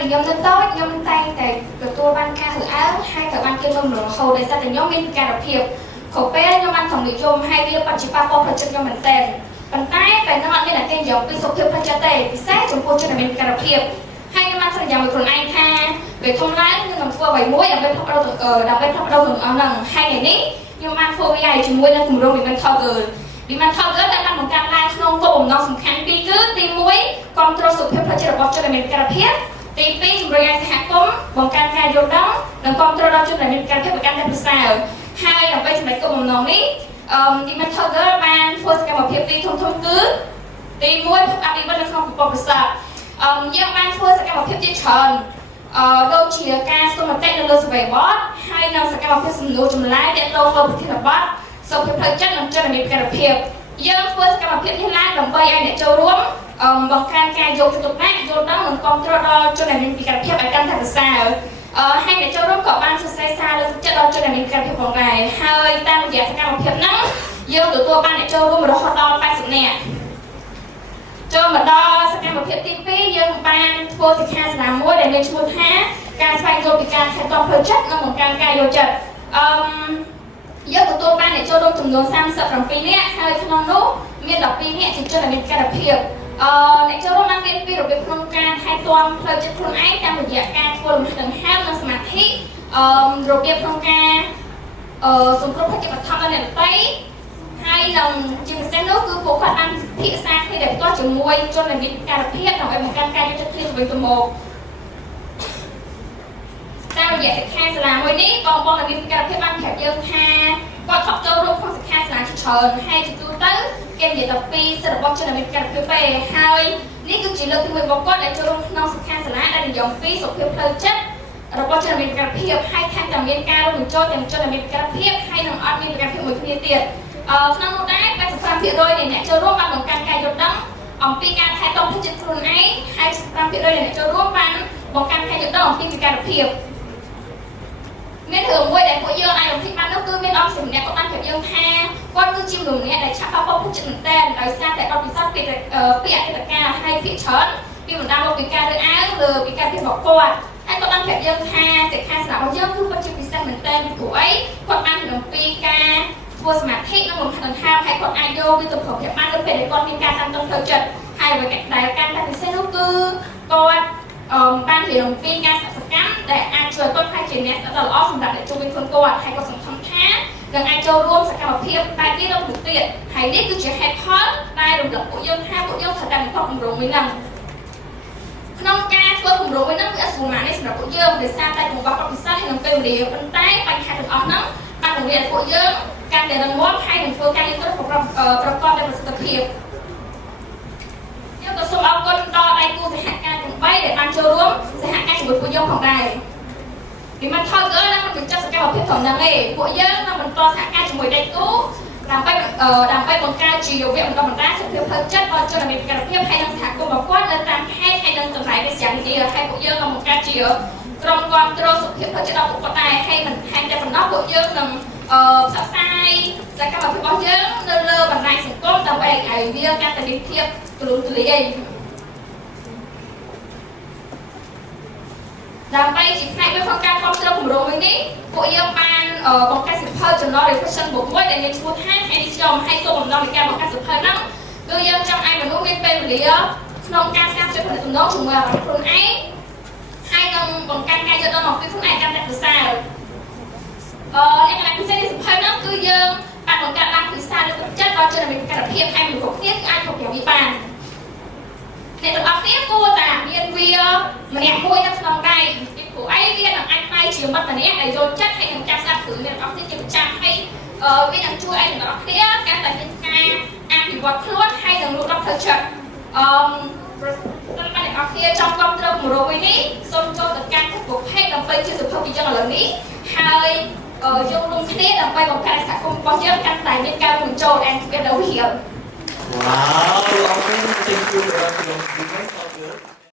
ពីខ្ញុំនៅតូចខ្ញុំតែងតែទទួលបានការហៅអើងហើយត្រូវបានគេមើលរហូតដោយសារតែខ្ញុំមានពិការភាពក៏ពេលខ្ញុំបានthốngនិយមហើយវាបច្ចុប្បន្នប៉ះពាល់ផ្លូវចិត្តខ្ញុំមែនទែនប៉ុន្តែពេលនោះអត់មានអ្នកគេនិយាយពីសុខភាពផ្លូវចិត្តទេពិសេសចំពោះជនដែលមានពិការភាពហើយខ្ញុំបានសន្យាមួយខ្លួនឯងថាពេលធំឡើងខ្ញុំនឹងធ្វើអ្វីមួយដើម្បីផ្លាស់ប្ដូរទាំងអស់ហ្នឹងហើយថ្ងៃនេះខ្ញុំបានធ្វើវាជាមួយនឹងគម្រោង Mental Girl ដែលបានបង្កើតឡើងក្នុងគោលបំណងសំខាន់ពីរគឺទី1គ្រប់គ្រងសុខភាពផ្លូវចិត្តរបស់ជនដែលមានពិការភាពទី2ជំរុញឲ្យសហគមន៍បង្កើនការយល់ដឹងនិងគ្រប់គ្រងដល់ជនដែលមានពិការភាពឲ្យកាន់តែប្រសើរហើយដើម្បីសម្រេចគោលបំណងនេះទីMental Girl បានធ្វើសកម្មភាពពីរធំៗគឺទី1អភិវឌ្ឍនៅក្នុងពិភពប្រសាទយើងបានធ្វើសកម្មភាពជាច្រើនដូចជាការសុំមតិនៅលើsurvey board ហើយនៅសកម្មភាពសំណួរចម្លើយទាក់ទងលើប្រធានបទសុខភាពផ្លូវចិត្តនិងជនដែលមានពិការភាពយើងធ្វើសកម្មភាពនេះឡើងដើម្បីឲ្យអ្នកចូលរួមបង្កើនការយកចិត្តទុកដាក់យល់ដឹងនិងគ្រប់គ្រងដល់ជនដែលមានពិការភាពឲ្យកាន់តែប្រសើរហើយអ្នកចូលរួមក៏បានសរសេរសារលើកទឹកចិត្តដល់ជនដែលមានពិការភាពផងដែរហើយតាមរយៈសកម្មភាពហ្នឹងយើងទទួលបានអ្នកចូលរួមរហូតដល់80នាក់ចូលមកដល់សកម្មភាពទី2យើងបានធ្វើសិក្ខាសាលាមួយដែលមានឈ្មោះថាការស្វែងយល់ពីការថែទាំផ្លូវចិត្តនិងបង្កើនការយល់ចិត្តយើងទទួលបានអ្នកចូលរួមចំនួន37នាក់ហើយក្នុងនោះមាន12នាក់ជាជនដែលមានពិការភាពអ្នកចូលរួមបានរៀនពីរបៀបក្នុងការថែទាំផ្លូវចិត្តខ្លួនឯងតាមរយៈការធ្វើលំហាត់ដង្ហើមនិងសមាធិរបៀបក្នុងការសង្គ្រោះបច្ចុប្បន្នដល់អ្នកដទៃហើយនឹងជាពិសេសនោះគឺពួកគាត់បានពិភាក្សាគ្នាដោយផ្ទាល់ជាមួយជនដែលមានពិការភាពដើម្បីបង្កើនការយល់ចិត្តគ្នាទៅវិញទៅមកតាមរយៈសិក្ខាសាលាមួយនេះបងដែលមានពិការភាពបានប្រាប់យើងថាគាត់ធ្លាប់ចូលរួមក្នុងសិក្ខាសាលាជាច្រើនហើយជាទូទៅគេនិយាយទៅពីសិទ្ធិរបស់ជនដែលមានពិការភាពទេហើយនេះគឺជាលើកទី1របស់គាត់ដែលចូលរួមក្នុងសិក្ខាសាលាដែលនិយាយពីសុខភាពផ្លូវចិត្តរបស់ជនដែលមានពិការភាពហើយថែមទាំងមានការរួមបញ្ចូលទាំងជនដែលមានពិការភាពហើយនឹងអត់មានពិការភាពមួយគ្នាទៀតក្នុងនោះដែរ85%នៃអ្នកចូលរួមបានបង្កើនការយល់ដឹងអំពីការថែទាំផ្លូវចិត្តខ្លួនឯងហើយ15%នៃអ្នកចូលរួមបានបង្កើនការយល់ដឹងអំពីពិការភាពមានរឿងមួយដែលពួកយើងអាចរំភាគបាននោះគឺមានអង្គសម្នាក់គាត់បានប្រាប់យើងថាគាត់គឺជាមនុស្សម្នាក់ដែលឆាប់ប៉ះពាល់ផ្លូវចិត្តមែនទែនដោយសារតែអត់ពិសោធន៍ពីអតីតកាលហើយភាគច្រើនពីបណ្ដាលមកពីការរើសអើងលើពីការភាពរបស់គាត់ហើយគាត់បានប្រាប់យើងថាសិក្ខាសាលារបស់យើងគឺពិតជាពិសេសមែនទែនពីព្រោះអីគាត់បានអំពីការធ្វើសមាធិនិងលំហាត់ដង្ហើមហើយគាត់អាចយកវាទៅប្រព្រឹត្តបាននៅពេលដែលគាត់មានការតានតឹងផ្លូវចិត្តហើយអ្វីដែលការតាំងពិសេសនោះគឺគាត់បានរៀនអំពីការសកម្មដែលអាចជួយគាត់ផ្នែកជាអ្នកដ៏ល្អសម្រាប់អ្នកជុំវិញខ្លួនគាត់ហើយគាត់សង្ឃឹមថានឹងអាចចូលរួមសកម្មភាពបែបនេះដល់មុខទៀតហើយនេះគឺជាហេតុផលដែលរំលឹកពួកយើងថាពួកយើងត្រូវតែបន្តគម្រោងមួយហ្នឹងក្នុងការធ្វើគម្រោងមួយហ្នឹងវាអត់ស្រួលណាស់នេះសម្រាប់ពួកយើងដោយសារតែកង្វះបទពិសោធន៍ហើយនឹងពេលវេលាប៉ុន្តែបញ្ហាទាំងអស់ហ្នឹងបានបង្រៀនពួកយើងកាន់តែរឹងមាំហើយនឹងធ្វើការយល់ដឹងប្រកបដោយប្រសិទ្ធភាពយើងក៏សូមអរគុណដល់ដៃគូសហការទាំង3ដែលបានចូលរួមសហការជាមួយពួកយើងផងដែរពីមិនថយកើនឹងមិនបញ្ចប់សកម្មភាពផងហ្នឹងទេពួកយើងនឹងបន្តសហការជាមួយដៃគូដើម្បីបង្កើតជាយុវវបណ្ដុះសុខភាពផ្លូវចិត្តដល់ជនដែលមានពិការភាពហើយនឹងសហគមន៍របស់គាត់នៅតាមខេត្តហើយនឹងតំណែងវិស័យនេះហើយពួកយើងនឹងបង្កើតជាក្រុមគ្រប់គ្រងសុខភាពផ្លូវចិត្តដល់ពួកគាត់ដែរហើយមិនថែមតែប៉ុណ្ណោះពួកយើងនឹងផ្សព្វផ្សាយសកម្មភាពរបស់យើងនៅលើបណ្ដាញសង្គមដើម្បីឲ្យវាកាន់តែមានភាពទូលំទូលាយដើម្បីជាផ្នែកមួយក្នុងការគ្រប់គ្រងគម្រោងមួយនេះពួកយើងបានបង្កើតសៀវភៅ Journal Reflection Book មួយដែលមានឈ្មោះថាថ្ងៃនេះខ្ញុំឲ្យគោលបំណងនៃការបង្កើតសៀវភៅហ្នឹងគឺយើងចង់ឲ្យមនុស្សមានពេលវេលាក្នុងការស្ដាប់ចំណេះចំណងជាមួយអារម្មណ៍ខ្លួនឯងហើយនឹងបង្កើនការយល់ដឹងអំពីខ្លួនឯងកាន់តែប្រសើរលក្ខណៈពិសេសនៃសៀវភៅហ្នឹងគឺយើងបានបង្កើតឡើងពីសារលើកទឹកចិត្តដល់ជនដែលមានពិការភាពហើយមនុស្សគ្រប់គ្នាអាចគ្រប់គ្រងវាបានអ្នកទាំងអស់គ្នាគួរតែមានវាម្នាក់មួយនៅក្នុងដៃពីព្រោះអីវានឹងអាចផ្នែកជាមិត្តម្នាក់ដែលយល់ចិត្តហើយនឹងចាំស្ដាប់គ្រឿងអ្នកទាំងអស់គ្នាជាប្រចាំហើយវានឹងជួយឲ្យអ្នកទាំងអស់គ្នាកាន់តែមានការអភិវឌ្ឍខ្លួនហើយនឹងលូតលាស់ផ្លូវចិត្តសម្រាប់អ្នកទាំងអស់គ្នាចង់គ្រប់គ្រងគម្រោងនេះសូមចូលទៅកាន់ Facebook page ដើម្បីជាសភៅពីយើងឥឡូវនេះហើយយករួមគ្នាដើម្បីបង្កើតសហគមន៍របស់យើងកាន់តែមានការរួមចូល and together we here. Wow, okay, thank you.